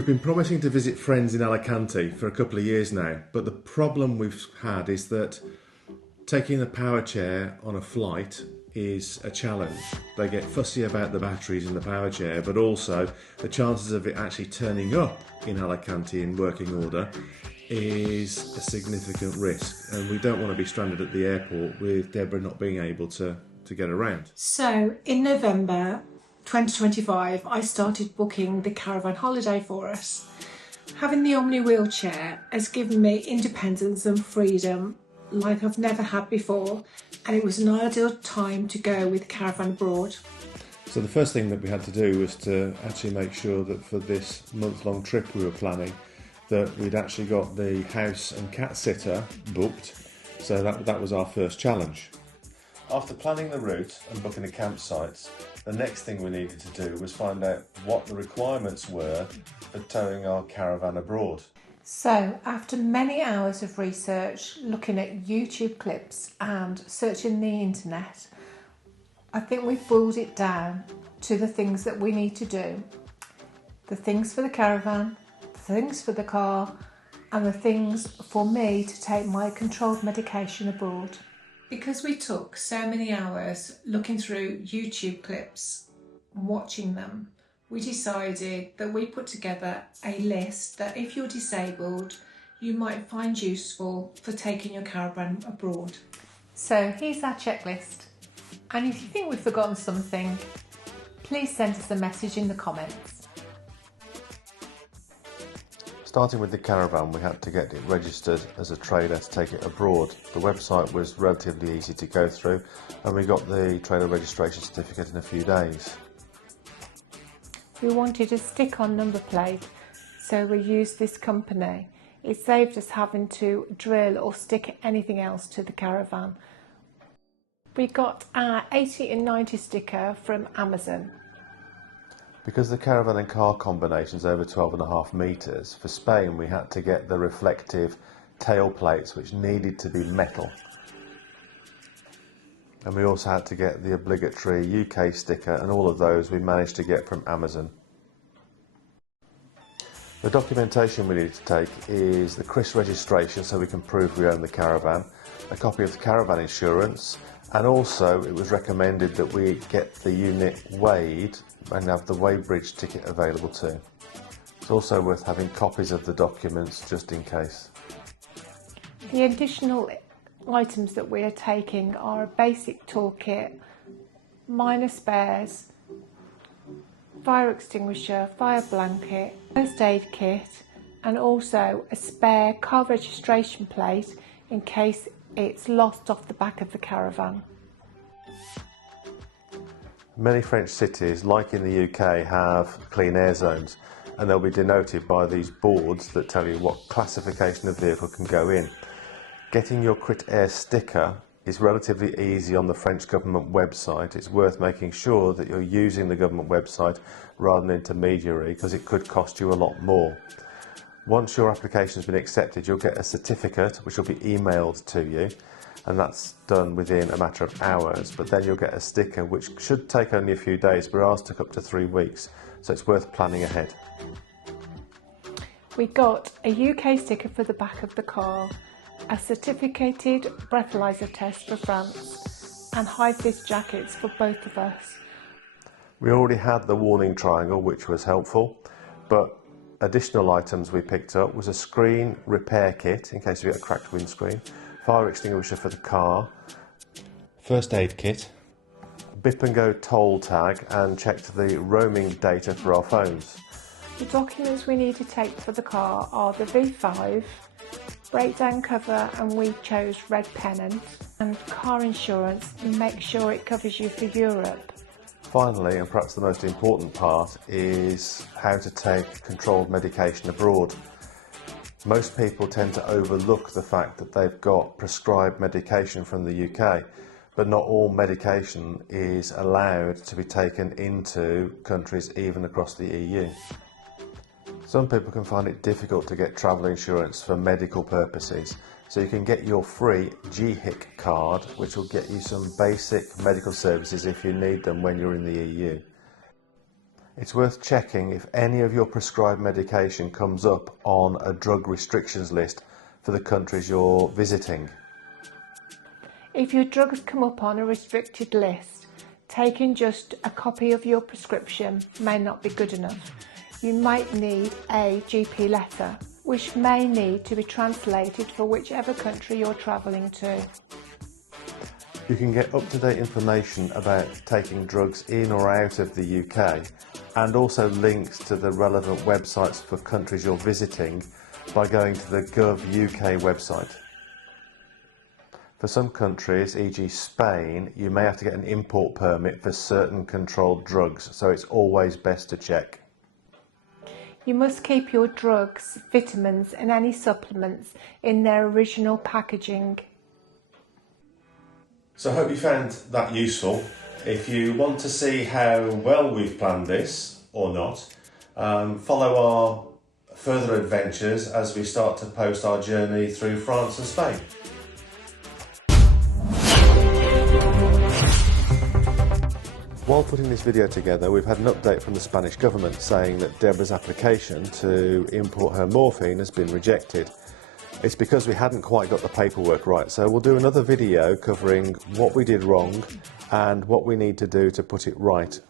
We've been promising to visit friends in Alicante for a couple of years now, but the problem we've had is that taking the power chair on a flight is a challenge. They get fussy about the batteries in the power chair, but also the chances of it actually turning up in Alicante in working order is a significant risk, and we don't want to be stranded at the airport with Deborah not being able to get around. So in November 2025, I started booking the caravan holiday for us. Having the Omni wheelchair has given me independence and freedom like I've never had before, and it was an ideal time to go with caravan abroad. So the first thing that we had to do was to actually make sure that for this month-long trip we were planning, that we'd actually got the house and cat sitter booked. So that was our first challenge. After planning the route and booking the campsites, the next thing we needed to do was find out what the requirements were for towing our caravan abroad. So after many hours of research, looking at YouTube clips and searching the internet, I think we've boiled it down to the things that we need to do. The things for the caravan, the things for the car, and the things for me to take my controlled medication abroad. Because we took so many hours looking through YouTube clips and watching them, we decided that we put together a list that if you're disabled, you might find useful for taking your caravan abroad. So here's our checklist. And if you think we've forgotten something, please send us a message in the comments. Starting with the caravan, we had to get it registered as a trailer to take it abroad. The website was relatively easy to go through, and we got the trailer registration certificate in a few days. We wanted a stick-on number plate, so we used this company. It saved us having to drill or stick anything else to the caravan. We got our 80 and 90 sticker from Amazon. Because the caravan and car combination is over 12.5 metres, for Spain we had to get the reflective tail plates, which needed to be metal. And we also had to get the obligatory UK sticker, and all of those we managed to get from Amazon. The documentation we needed to take is the CRIS registration, so we can prove we own the caravan, a copy of the caravan insurance, and also it was recommended that we get the unit weighed and have the weighbridge ticket available too. It's also worth having copies of the documents just in case. The additional items that we are taking are a basic toolkit, minor spares, fire extinguisher, fire blanket, first aid kit, and also a spare car registration plate in case it's lost off the back of the caravan. Many French cities, like in the UK, have clean air zones, and they'll be denoted by these boards that tell you what classification of vehicle can go in. Getting your Crit Air sticker is relatively easy on the French government website. It's worth making sure that you're using the government website rather than intermediary, because it could cost you a lot more. Once your application has been accepted, you'll get a certificate which will be emailed to you, and that's done within a matter of hours, but then you'll get a sticker which should take only a few days, but ours took up to 3 weeks, so it's worth planning ahead. We got a UK sticker for the back of the car, a certificated breathalyzer test for France, and high-vis jackets for both of us. We already had the warning triangle, which was helpful, but additional items we picked up was a screen repair kit in case you get a cracked windscreen, fire extinguisher for the car, first aid kit, bip and go toll tag, and checked the roaming data for our phones. The documents we need to take for the car are the V5, breakdown cover, and we chose red pennant, and car insurance, and make sure it covers you for Europe. Finally, and perhaps the most important part, is how to take controlled medication abroad. Most people tend to overlook the fact that they've got prescribed medication from the UK, but not all medication is allowed to be taken into countries even across the EU. Some people can find it difficult to get travel insurance for medical purposes, so you can get your free GHIC card, which will get you some basic medical services if you need them when you're in the EU. It's worth checking if any of your prescribed medication comes up on a drug restrictions list for the countries you're visiting. If your drugs come up on a restricted list, taking just a copy of your prescription may not be good enough. You might need a GP letter, which may need to be translated for whichever country you're travelling to. You can get up-to-date information about taking drugs in or out of the UK, and also links to the relevant websites for countries you're visiting by going to the Gov UK website. For some countries, e.g. Spain, you may have to get an import permit for certain controlled drugs, so it's always best to check. You must keep your drugs, vitamins and any supplements in their original packaging. So I hope you found that useful. If you want to see how well we've planned this, or not, follow our further adventures as we start to post our journey through France and Spain. While putting this video together, we've had an update from the Spanish government saying that Deborah's application to import her morphine has been rejected. It's because we hadn't quite got the paperwork right, so we'll do another video covering what we did wrong and what we need to do to put it right.